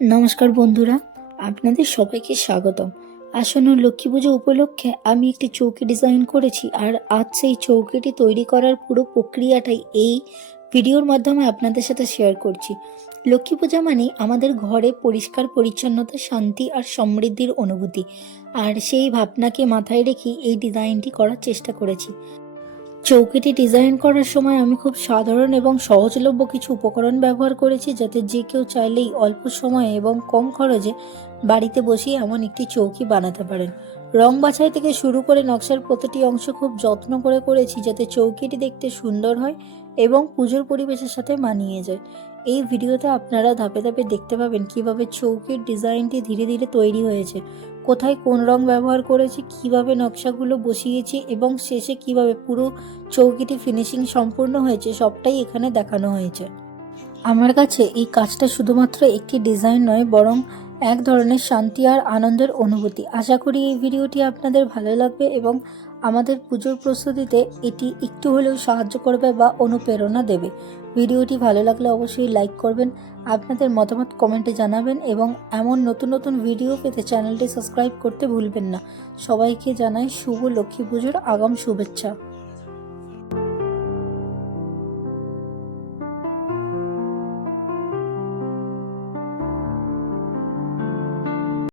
নমস্কার বন্ধুরা, আপনাদের সবাইকে স্বাগতম। আসন্ন লক্ষ্মী পুজো উপলক্ষে আমি একটি চৌকি ডিজাইন করেছি, আর আজ সেই চৌকিটি তৈরি করার পুরো প্রক্রিয়াটাই এই ভিডিওর মাধ্যমে আপনাদের সাথে শেয়ার করছি। লক্ষ্মী পূজা মানেই আমাদের ঘরে পরিষ্কার পরিচ্ছন্নতা, শান্তি আর সমৃদ্ধির অনুভূতি, আর সেই ভাবনাকে মাথায় রেখেই এই ডিজাইনটি করার চেষ্টা করেছি। চৌকিটি ডিজাইন করার সময় আমি খুব সাধারণ এবং সহজলভ্য কিছু উপকরণ ব্যবহার করেছি, যাতে যে কেউ চাইলেই অল্প সময়ে এবং কম খরচে বাড়িতে বসেই এমন একটি চৌকি বানাতে পারেন। রং বাছাই থেকে শুরু করে নকশার প্রতিটি অংশ খুব যত্ন করে করেছি, যাতে চৌকিটি দেখতে সুন্দর হয় এবং পুজোর পরিবেশের সাথে মানিয়ে যায়। এই ভিডিওতে আপনারা ধাপে ধাপে দেখতে পাবেন কিভাবে চৌকির ডিজাইনটি ধীরে ধীরে তৈরি হয়েছে, কোথায় কোন রং ব্যবহার করেছি, কিভাবে নকশাগুলো বসিয়েছি এবং শেষে কিভাবে পুরো চৌকিটি ফিনিশিং সম্পূর্ণ হয়েছে, সবটাই এখানে দেখানো হয়েছে। আমার কাছে এই কাজটা শুধুমাত্র একটি ডিজাইন নয়, বরং এক ধরনের শান্তি আর আনন্দের অনুভূতি। আশা করি এই ভিডিওটি আপনাদের ভালো লাগবে এবং আমাদের পুজোর প্রস্তুতিতে এটি একটু হলেও সাহায্য করবে বা অনুপ্রেরণা দেবে। ভিডিওটি ভালো লাগলে অবশ্যই লাইক করবেন, আপনাদের মতামত কমেন্টে জানাবেন এবং এমন নতুন নতুন ভিডিও পেতে চ্যানেলটি সাবস্ক্রাইব করতে ভুলবেন না। সবাইকে জানাই শুভ লক্ষ্মী পুজোর আগাম শুভেচ্ছা।